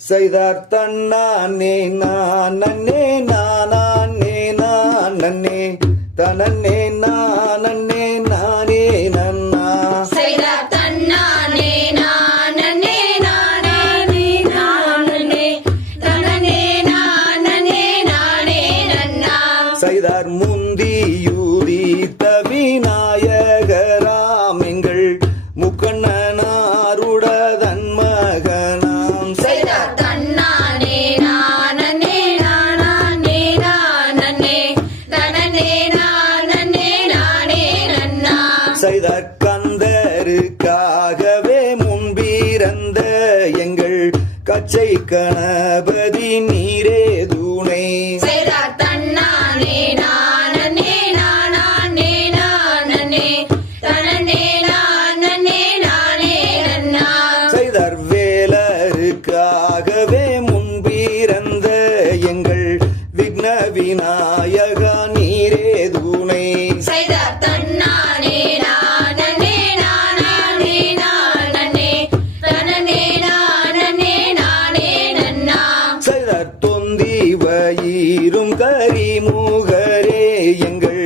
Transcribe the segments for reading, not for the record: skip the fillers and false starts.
செய்தார் தன்னானே நானே நானே நானே தனனே நானே நானே நன்னா செய்தார் தன்னானே நானே நானே நானே தனனே நானே நானே நன்னா செய்தார் முந்தியூதி தவிநாயகராம் எங்கள் முக்கண்ணனாருடதன் மகனாம் செய்தார் தன்னானே நானே நானே நானே தனனே நானே நானே நன்னா செய்தார் கந்தருக்காகவே முன்பிறந்த எங்கள் கச்சை கணபதி நீரே துணை செய்தார் தன்னானே நானே நானே நானே தனனே நானே நானே நன்னா செய்தார் வேலருக்காகவே முன்பிறந்த எங்கள் விக்ன விநாயகா நீரே துணை செய்தார் தன்னானே நானே நானே நானே தனனே நானே நானே நன்னா செய்தார் தொந்தி வயிறும் கரிமுகரே எங்கள்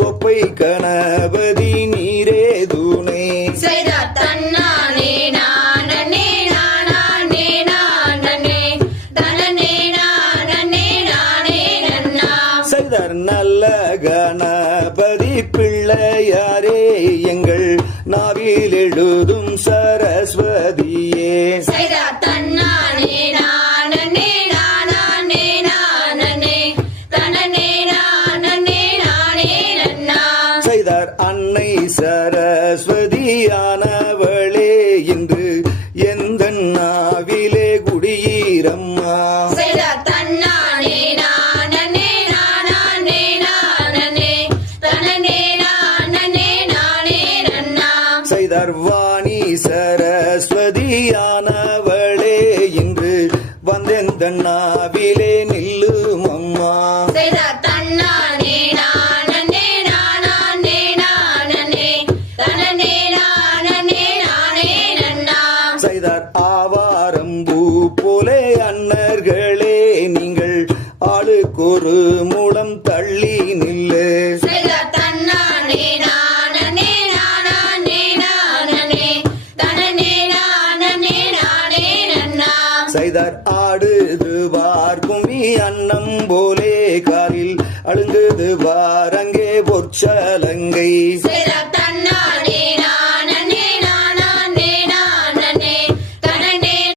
தொப்பை கணபதி நீரே துணை செய்தார் தன்னானே நானே நானே நானே தனனே நானே நானே நன்னா செய்தார் நல்ல கணபதி பிள்ளையாரே எங்கள் நாவில் எழுதும் சரஸ்வதியே செய்தார் தன்னானே நானே நானே நானே தனனே நானே நானே நன்னா செய்தார் அன்னை சரஸ்வதியானவளே இன்று எந்த நாவிலே குடியீரம்மா செய்தார் தன்னானே நானே நானே நானே தனனே நானே நானே நன்னா செய்தார் வாணி சரஸ்வதியானவளே இன்று வந்தெந்த நாவிலே நில்லும் அம்மா செய்தார் தன்னானே நானே நானே நானே தனனே நானே நானே நன்னா செய்தார் ஆவாரம்பூ போலே அன்னர்களே நீங்கள் ஆளுக்கொரு மூலம் தள்ளி நில்லு செய்தார் தன்னானே நானே நானே நானே தனனே நானே நானே நன்னா செய்தார் ஆடுது பார்க்கும்பி அன்னம் போலே காலில் அழுங்குது வாரங்கே பொற்சலங்கை